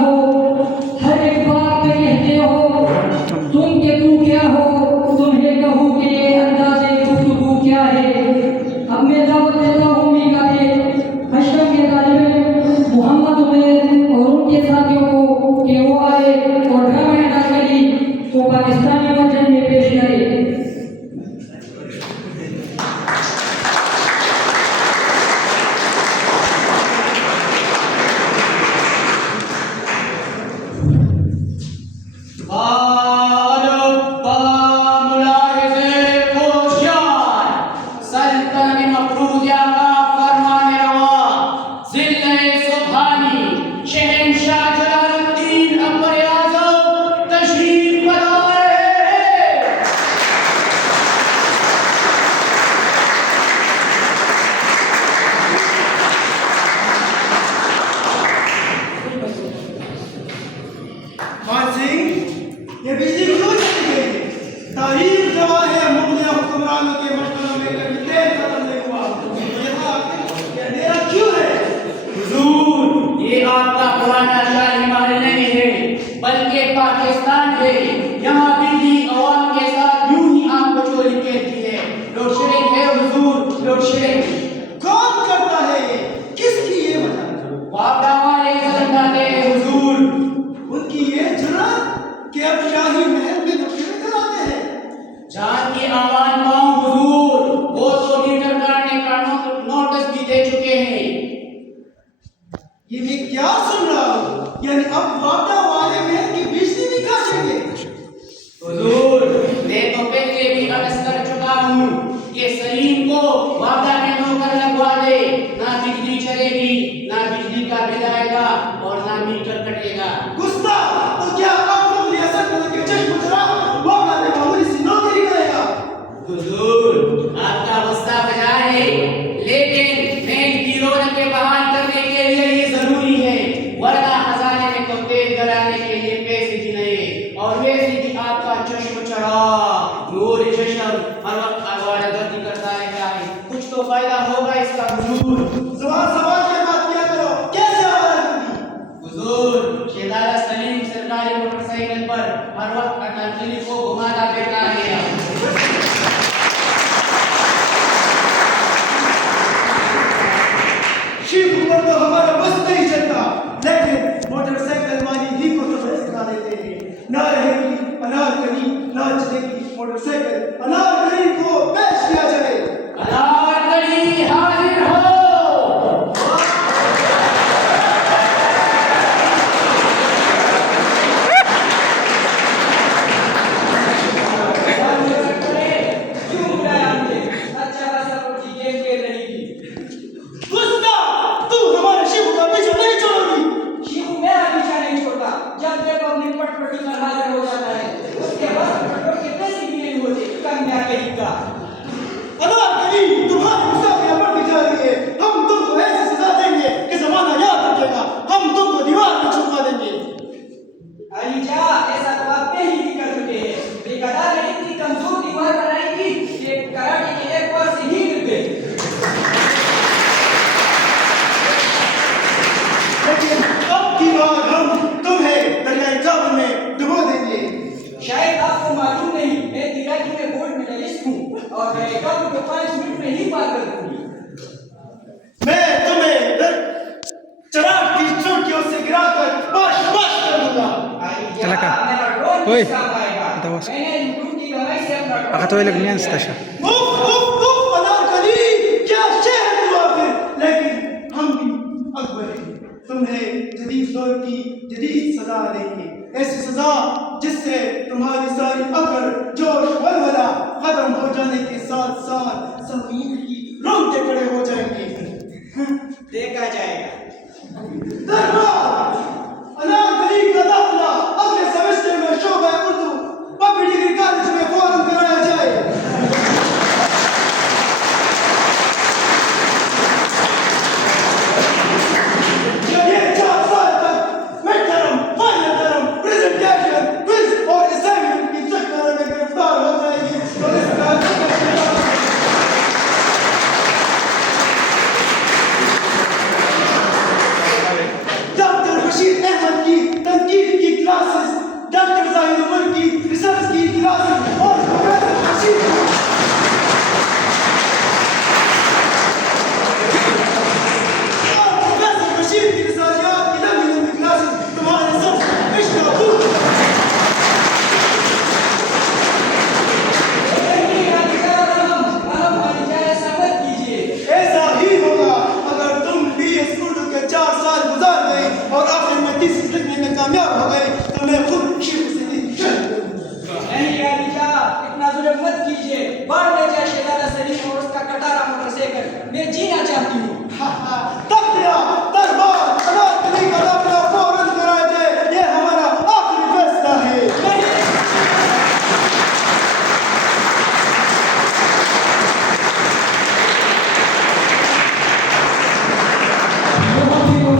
हो, हर एक बात पे कहते हो तुम के तू क्या हो, तुम्हें कहूँ कि ये अंदाज़े गुफ्तगू क्या है। अब मैं दावत देता हूँ मीकाए अशरफ के तालिब मोहम्मद उमैर और उनके साथियों को कि वो आए और ड्रामा अदा करी तो पाकिस्तानी वर्जन में पेश करे। ये बिजली क्यों चली गई? तारीख गवाह है मुगल हुक्मरानों के मशवरों में कभी तेल खत्म नहीं हुआ। यहाँ ये अंधेरा क्यों है? हुजूर, ये आपका पुराना शाही महल नहीं है बल्कि पाकिस्तान है। यहाँ बिजली अवाम के साथ यूं ही आपको चोरी कहती है। लोड शेडिंग है हुजूर, लोड शेडिंग। कौन करता है ये? किसकी ये वजह? वापडा वाले कदम डाले हैं हुजूर। उनकी ये जुर्रत कि अब शाही महल में नुक्शे कराते हैं। जान की आवाज पाऊं हुजूर, वो तो लीडर काटने का नोटिस भी दे चुके हैं। ये मैं क्या सुन रहा हूँ? यानी अब वापडा वाले महल की बिजली भी काटेंगे। हुजूर, मैं तो पहले भी अर्ज कर चुका हूँ कि सलीम को वापडा में नौकर लगवा दे। ना बिजली चलेगी, ना बिजली का बिल आएगा और ना मीटर कटेगा। गुस्ताख, तो क्या आप लोग रियासत में के चश्म चरा वापडा में मामूली सी नौकरी करेगा? हुजूर, आपका गुस्सा बजा है, लेकिन महल की रौनक बहाल करने के लिए ये जरूरी है, वरना खजाने में तो तेल गलाने के लिए पैसे भी नहीं। और वैसे भी आपका चश्म चढ़ा नूर चश्म हर वक्त आवाज़ करता रहता है। कुछ तो फायदा होगा इसका हुजूर। सवाल के बात क्या करो? कैसे आवाज होगी? हुजूर, शहजादा सलीम सरकारी मोटरसाइकिल पर हर वक्त अटल को घुमाता फिरता है। शिव ऊपर तो हमारा बस नहीं चलता, लेकिन मोटरसाइकिल वाली ही को तो बस सिखा देते हैं। ना रहेगी अनारकली, ना चलेगी मोटरसाइकिल। अनारकली को पेश किया जाए। अनारकली हाजिर हो। अनारकली, तुम्हारी मुसाफिर बढ़ती जा रही है। हम तुमको ऐसी सजा देंगे कि जमाना याद रखेगा। हम तुमको दीवार में छुपा देंगे। अलीजा, ऐसा तो आप पहले ही कर चुके हैं। बेकरार ने इतनी कमजोर दीवार बनाई थी कि कराटे के एक बार से ही गिर गई। लेकिन अब की बार हम तुम्हें दरियाए जाम में डुबो देंगे। शायद आपको मालूम नहीं, मैं तिराकी में गोल्ड मेडलिस्ट हूँ और मैं कब को 5 मिनट में ही पार कर दूंगी। मैं तुम्हें चराग की चोटियों से गिराकर बाश बाश कर दूंगा। चला का ओए dawas मैंने यूट्यूब की कमाई से अपना akatuwag niyan sa tasya उफ अनारकली, क्या शहर हुआ फिर। लेकिन हम भी अकबर हैं। तुम्हें जदीद दौर की जदीद सजा देंगे। ऐसी सजा जिससे तुम्हारी सारी अकड़ जोश वलवला खत्म हो जाने के साथ साथ जमीन की रोंगटे खड़े हो जाएंगे।